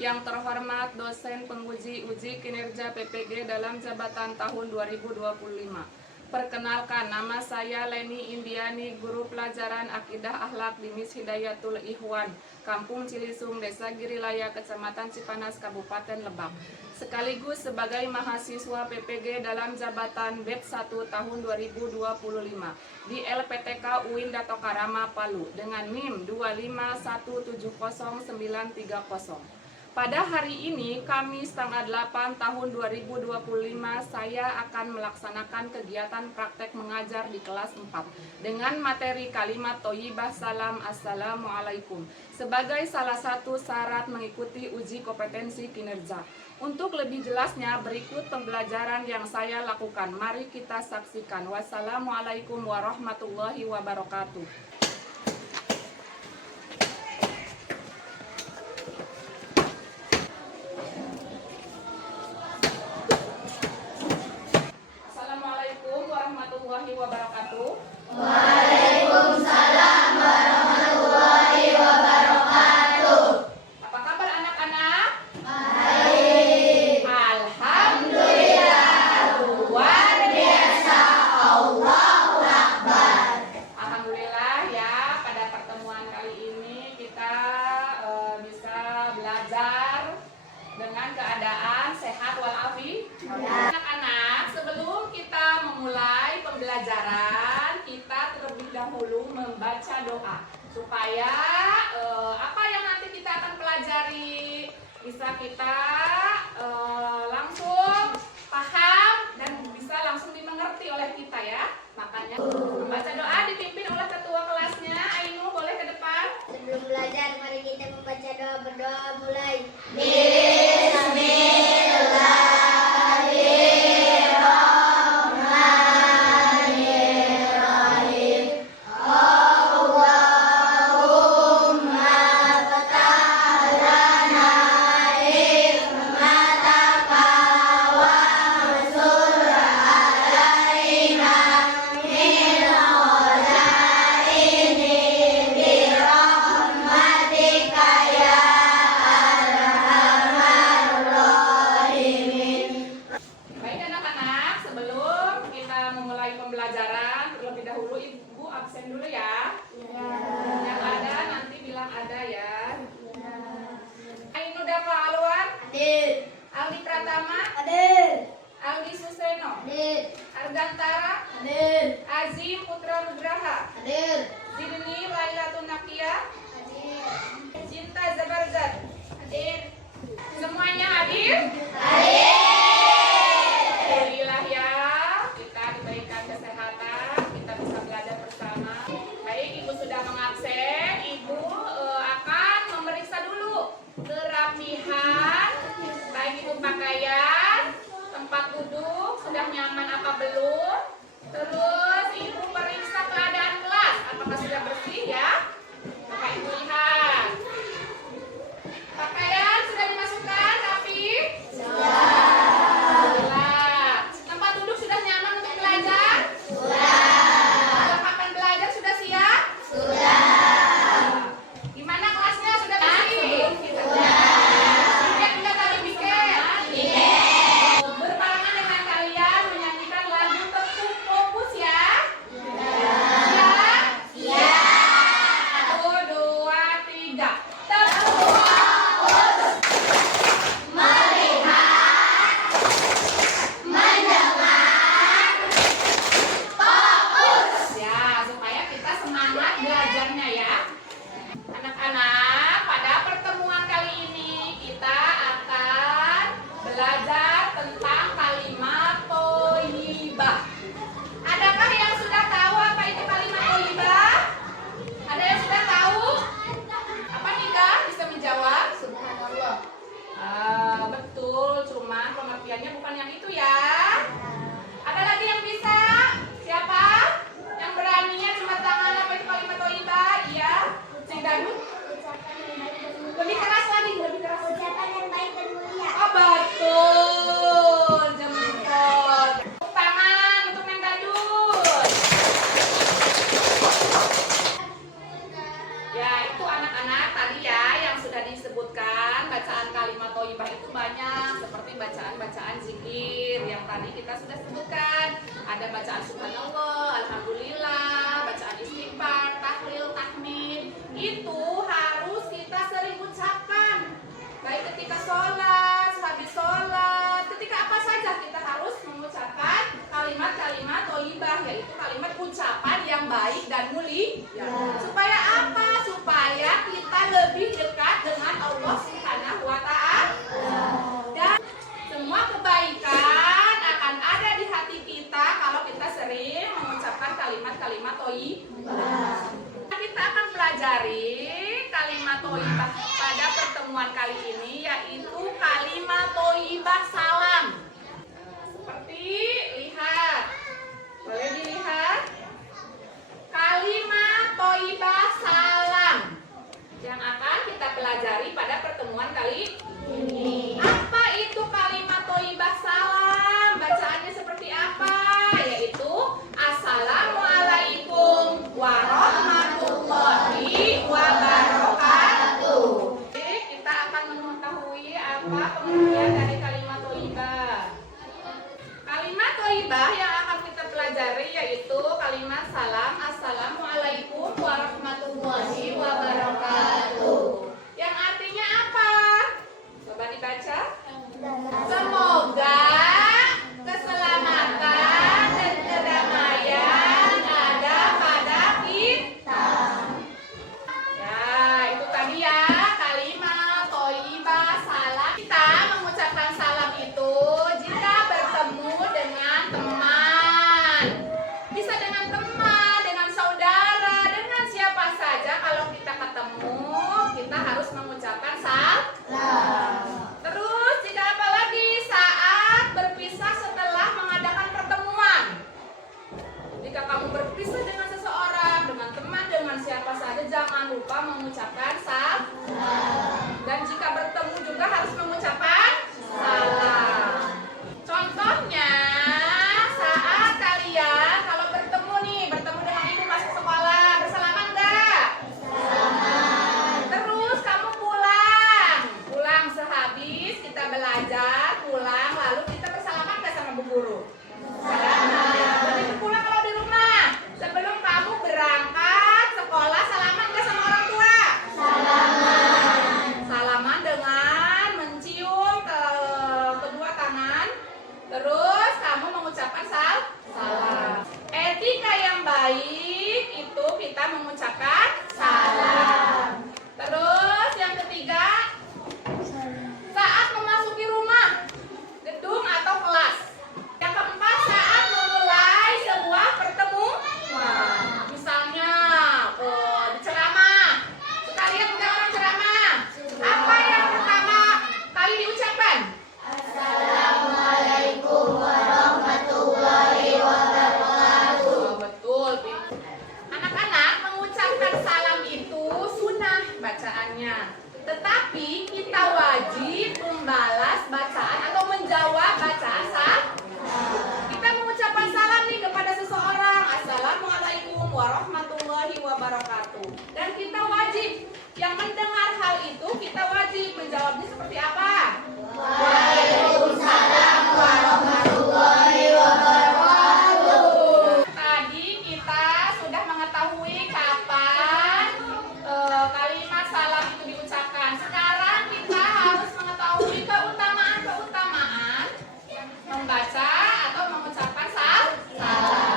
Yang terhormat dosen penguji uji kinerja PPG dalam jabatan tahun 2025. Perkenalkan, nama saya Leni Indiani, guru pelajaran Akidah Akhlak di Mis Hidayatul Ikhwan, Kampung Cilisung, Desa Girilaya, Kecamatan Cipanas, Kabupaten Lebak. Sekaligus sebagai mahasiswa PPG dalam jabatan BEP 1 tahun 2025 di LPTK UIN Dato Karama, Palu dengan NIM 251700930. Pada hari ini, Kamis tanggal 8 tahun 2025, saya akan melaksanakan kegiatan praktek mengajar di kelas 4 dengan materi kalimat thoyyibah salam assalamualaikum sebagai salah satu syarat mengikuti uji kompetensi kinerja. Untuk lebih jelasnya, berikut pembelajaran yang saya lakukan. Mari kita saksikan. Wassalamualaikum warahmatullahi wabarakatuh. Wabarakatuh. Waalaikumsalam warahmatullahi wabarakatuh. Apa kabar anak-anak? Baik. Alhamdulillah, luar biasa. Allahu Akbar. Alhamdulillah ya, pada pertemuan kali ini kita bisa belajar dengan keadaan sehat walafiat. Anak-anak, sebelum kita memulai pembelajaran, kita terlebih dahulu membaca doa supaya apa yang nanti kita akan pelajari bisa kita langsung paham dan bisa langsung dimengerti oleh kita ya. Makanya membaca doa dipimpin oleh ketua kelasnya. Ainu, boleh ke depan? Sebelum belajar, mari kita membaca doa. Berdoa mulai. Pembelajaran terlebih dahulu ibu absen dulu ya. Yang ada nanti bilang ada ya. Ainu Dava Alwan. Hadir. Aldi Pratama. Hadir. Aldi Suseno. Hadir. Argantara. Hadir. Azim Putra Nugraha. Hadir. Zidni Lailatun Nakia. Hadir. Cinta Zabarzat. Hadir. Semuanya hadir? Hadir. Alhamdulillah ya, kita diberikan kesehatan, kita bisa belajar bersama. Baik, ibu sudah mengabsen, ibu akan memeriksa dulu kerapihan, baik itu pakaian, tempat duduk, sudah nyaman apa belum. Terus ibu periksa keadaan kelas, apakah sudah bersih ya. Coba ibu lihat. Pakaian sudah dimasukkan, rapi? Sudah. Tempat duduk sudah nyaman untuk belajar? Sudah. Perlengkapan belajar sudah siap? Sudah. Gimana kelasnya, sudah bersih? Sudah. Sudah kali bikin? Berpasangan dengan kalian menyanyikan lagu Tekuk Fokus ya? Siap? Siap. tadi kita sudah sebutkan. Ada bacaan subhanallah, alhamdulillah, bacaan istighfar, tahlil, tahmid. Itu harus kita sering ucapkan. Baik ketika sholat, habis sholat, ketika apa saja kita harus mengucapkan kalimat-kalimat thayyibah, yaitu kalimat ucapan yang baik dan mulia. Supaya apa? Supaya kita lebih dekat dengan Allah Subhanahu wa Ta'ala. Dan semua kebaikan akan ada di hati kita kalau kita sering mengucapkan kalimat-kalimat thayyibah. Kita akan pelajari kalimat thayyibah pada pertemuan kali ini, yaitu kalimat thayyibah salam. Seperti lihat, boleh dilihat kalimat thayyibah salam yang akan kita pelajari pada pertemuan kali ini. Apa itu kalimat thayyibah salam? Bacaannya seperti apa? Yaitu Assalamualaikum warahmatullahi wabarakatuh. Oke, kita akan mengetahui apa pengertian dari kalimat thayyibah. Kalimat thayyibah yang akan kita pelajari yaitu kalimat salam. Assalamualaikum warahmatullahi wabarakatuh. Yang artinya apa? Coba dibaca. Semoga keselamatan dan kedamaian ada pada kita. Ya, itu tadi ya kalimat thayyibah salam. Kita mengucapkan salam itu jika bertemu dengan teman. Bisa dengan teman, dengan saudara, dengan siapa saja. Kalau kita ketemu, kita harus mengucapkan salam. Terus jika apalagi saat berpisah setelah mengadakan pertemuan. Jika kamu berpisah dengan seseorang, dengan teman, dengan siapa saja, jangan lupa mengucapkan salam. Dan jika bertemu juga harus mengucapkan salam. Contohnya saat kalian kalau bertemu nih, bertemu dengan ibu pas sekolah, bersalaman enggak? Terus kamu pulang sehabis kita belajar, pulang lalu kita bersalaman enggak sama bu guru? Salaman. Begitu pula kalau di rumah, sebelum kamu berangkat sekolah, salaman enggak sama orang tua? Salaman dengan mencium ke kedua tangan, terus kamu mengucapkan salam. Etika yang baik itu kita mengucapkan salam. Terus yang ketiga, saat memasuki rumah, gedung atau kelas. Yang keempat, saat memulai sebuah pertemuan. Misalnya ceramah. Kita lihat udah orang ceramah. Apa yang pertama kali diucapkan? Assalamualaikum warahmatullahi wabarakatuh. Oh, betul. Anak-anak mengucapkan salam itu sunnah bacaannya. Tetapi kita wajib membalas bacaan atau menjawab bacaan salam. Kita mengucapkan salam nih kepada seseorang. Assalamualaikum warahmatullahi wabarakatuh. Dan kita wajib yang mendengar hal itu, kita wajib menjawabnya seperti apa? Waalaikumsalam warahmatullahi wabarakatuh. Tadi kita sudah mengetahui kapan kalimat salam itu diucapkan. Sekarang kita harus mengetahui keutamaan membaca atau mengucapkan salam.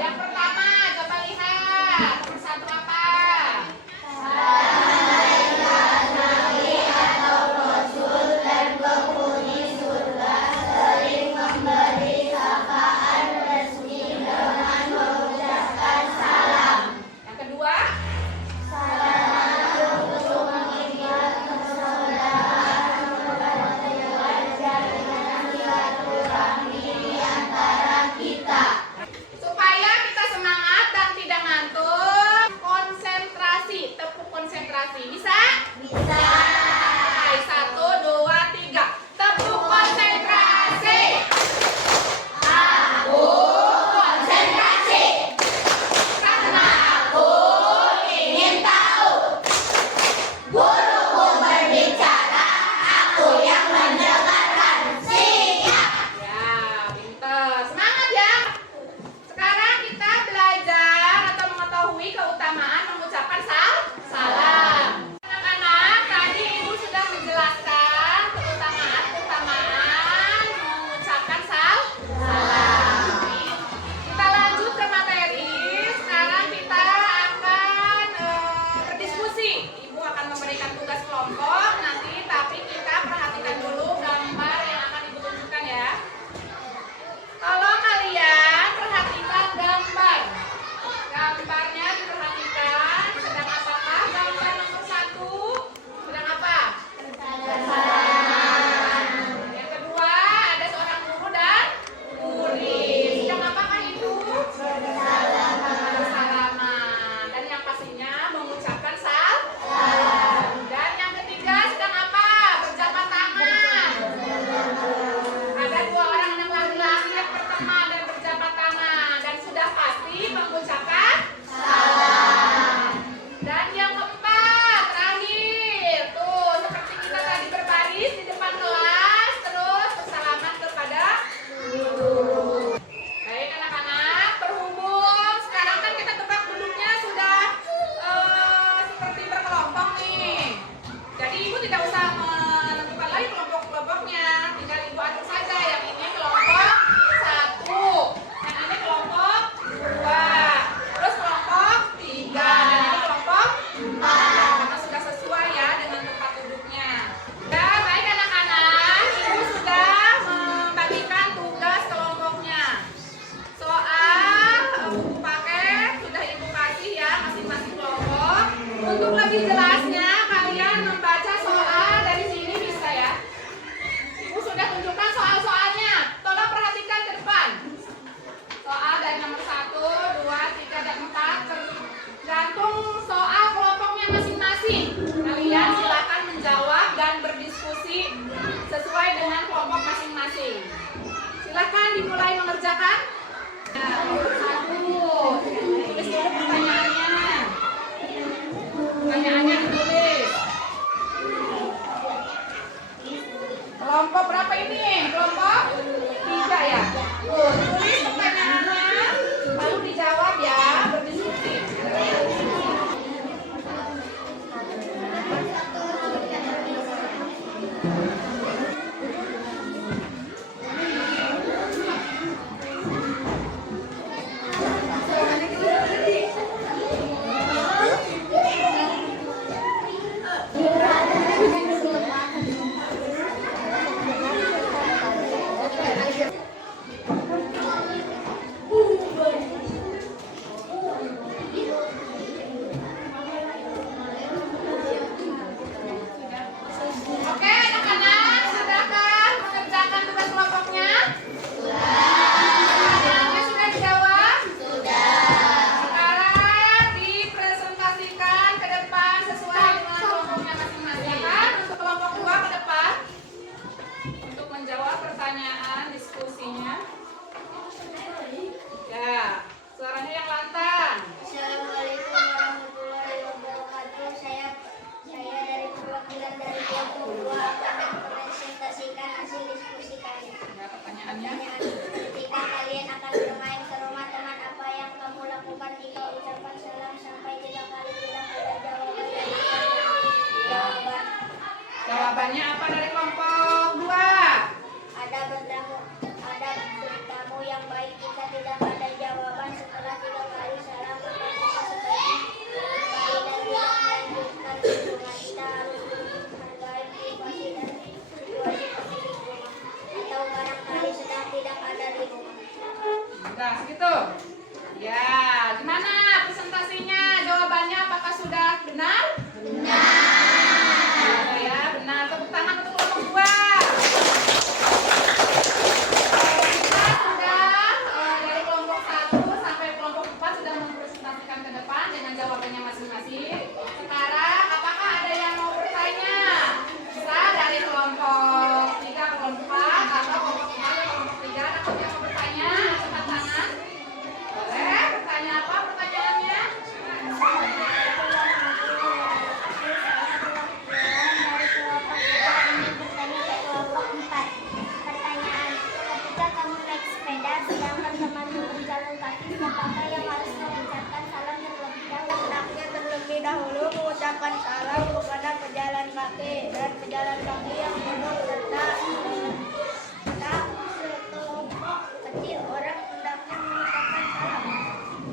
Yang pertama, coba lihat. Nomor satu apa? Salam Nabi atau Rasul diskusi sesuai dengan kelompok masing-masing. Silakan dimulai mengerjakan. Nah, nomor 1, tulis dulu pertanyaannya. Pertanyaannya ditulis. Kelompok berapa ini? Kelompok 3 ya? Tuh, tulis pertanyaannya, lalu dijawab ya, berdiskusi. Oke, anak-anak, sudahkah mengerjakan tugas kelompoknya? Pertanyaannya sudah dijawab? Sekarang dipresentasikan ke depan sesuai dengan kelompoknya masing-masing. Ya kan? Untuk kelompok 2 ke depan untuk menjawab pertanyaan diskusinya. Ya, suaranya yang lantang. Assalamualaikum warahmatullahi wabarakatuh. Saya dari perwakilan dari kelompok 2 akan mempresentasikan hasil diskusi kami. Ya, pertanyaannya. Ketika kalian akan bermain ke rumah teman, apa yang kamu lakukan jika ucapan salam sampai 3 kali tidak ada jawaban dari jawaban? Jawabannya apa dari kelompok 2? Ada bertamu yang baik jika tidak ada jawaban setelah 3 kali salam, maka kita sebaiknya kembali dan tidak melanjutkan hubungan. Kita harus menghargai privasi dan situasi pemilik rumah, atau barangkali sedang tidak ada di rumah. Sudah segitu. Ya, gimana presentasinya? Jawabannya apakah sudah benar? Benar. Ya, benar. Tepuk tangan untuk kelompok 2. Kita sudah dari kelompok 1 sampai kelompok 4 sudah mempresentasikan ke depan dengan jawabannya masing-masing. Sekarang apakah ada yang mau bertanya? Bisa dari kelompok 3 ke kelompok 4 atau kelompok 4 ke kelompok 3. Ada yang mau bertanya? Angkat tangan. Boleh? Bertanya apa pertanyaannya? Dari kelompok 3 ingin bertanya ke kelompok 4. Pertanyaan, ketika kamu naik sepeda sedangkan temanmu berjalan kaki, siapakah yang harus mengucapkan salam terlebih dahulu? Hendaknya terlebih dahulu mengucapkan salam kepada pejalan kaki dan pejalan kaki yang duduk serta sekelompok kecil orang hendaknya mengucapkan salam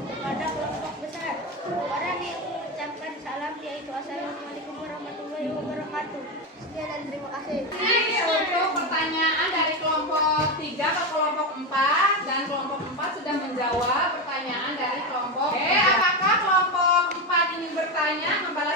kepada kelompok besar. Orang yang mengucapkan salam yaitu Assalamualaikum warahmatullahi wabarakatuh. Sekian dan terima kasih. Ini untuk pertanyaan dari kelompok 3 ke kelompok 4 dan kelompok 4 sudah menjawab pertanyaan dari kelompok. Apakah kelompok 4 ini bertanya kepada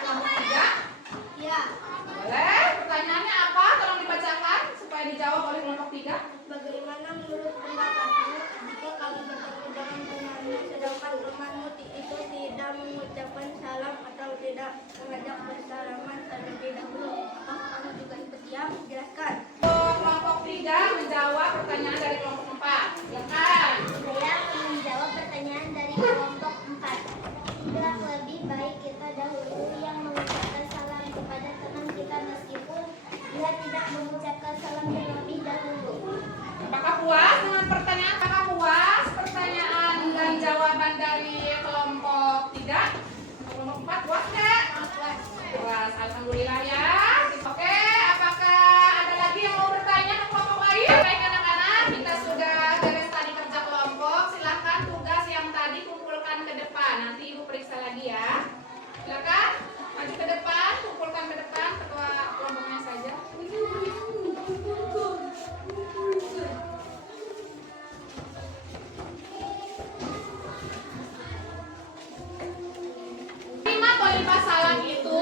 kelompok 3? Ya, Boleh. Pertanyaannya apa? Tolong dibacakan supaya dijawab oleh kelompok 3. bagaimana menurut pendapatmu jika kamu bertemu dengan temanmu sedangkan temanmu itu tidak mengucapkan salam atau tidak mengajak bersalaman terlebih dahulu? Apakah kamu juga ikut diam? Jelaskan. Kelompok 3 menjawab pertanyaan dari kelompok 4. Silakan. Saya akan menjawab pertanyaan dari kelompok 4. Sudah lebih baik kita dahulu yang mengucapkan salam kepada teman kita meskipun dia tidak mengucapkan salam terlebih dahulu. Apakah puas dengan pertanyaan? Apakah puas pertanyaan dan jawaban dari kelompok 3? Kelompok 4 puas nggak? Puas. Alhamdulillah ya. Oke, apakah ada lagi yang mau bertanya ke kelompok lain? Baik anak-anak, kita sudah beres tadi kerja kelompok. Silahkan tugas yang tadi kumpulkan ke depan. Nanti ibu periksa lagi ya. Silakan maju ke depan, kumpulkan ke depan ketua kelompoknya saja. Lima atau lima salam itu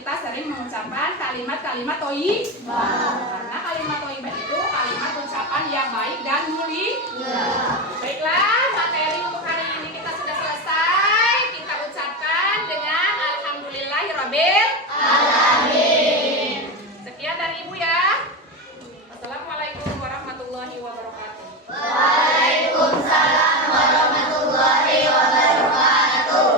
kita sering mengucapkan kalimat-kalimat thayyibah. Karena kalimat thayyibah itu kalimat ucapan yang baik dan mulia. Baiklah, materi untuk hari ini kita sudah selesai. Kita ucapkan dengan alhamdulillahirabbil alamin. Sekian dari Ibu ya. Wassalamualaikum warahmatullahi wabarakatuh. Waalaikumsalam warahmatullahi wabarakatuh.